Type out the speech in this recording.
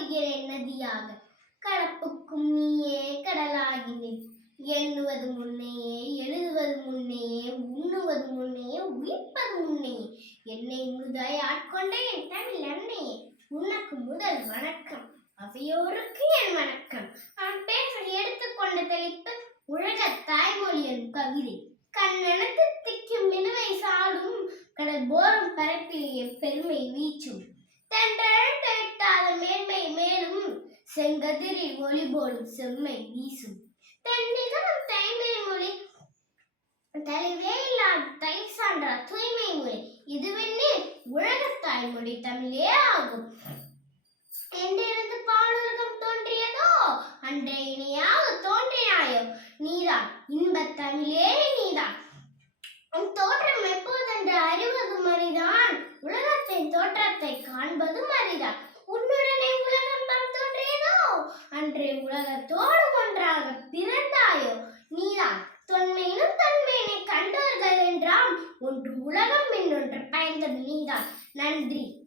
ஓடுகிறேன் நதியாக கடப்புக்கும் நீயே கடலாகினேன் எண்ணுவது முன்னையே எழுதுவது முன்னையே உண்ணுவது முன்னையே உயிர்ப்பது முன்னையே என்னை முழுதாய் ஆட்கொண்ட என் தமிழ் அன்னையே உனக்கு முதல் வணக்கம். அவையோருக்கு என் வணக்கம். நான் பேசி எடுத்துக்கொண்ட தலைப்பு உலக தாய்மொழியின் கவிதை கண்ணனத்து திக்கும் மினுவை சாடும் கடல் போரும் பரப்பில் என் பெருமை வீச்சும். செங்கதிரில் ஒளி போலும் செம்மை வீசும். தென்னிதழும் தைமை மொழி தலைவே இல்லாத தலை சான்றா தூய்மை மொழி இதுவென்னே உலக தாய்மொழி தமிழே ஆகும். என்றிருந்து பாலுலகம் தோன்றியதோ? அன்றே இணையாக தோன்றினாயோ? நீதான் இன்ப தமிழே நீதான். உன் தோற்றம் எப்போதென்று அறிவது மணிதான் உலகத்தின் தோற்றத்தை காண்பது மரிதான் உன்னுடனே உலகம் தான் தோன்றியதோ அன்றே உலகத்தோடு ஒன்றாக பிறந்தாயோ? நீதான் தொன்மையிலும் தன்மையினை கண்டவர்கள் என்றாம் ஒன்று உலகம் இன்னொன்று பயந்தது நீதான். நன்றி.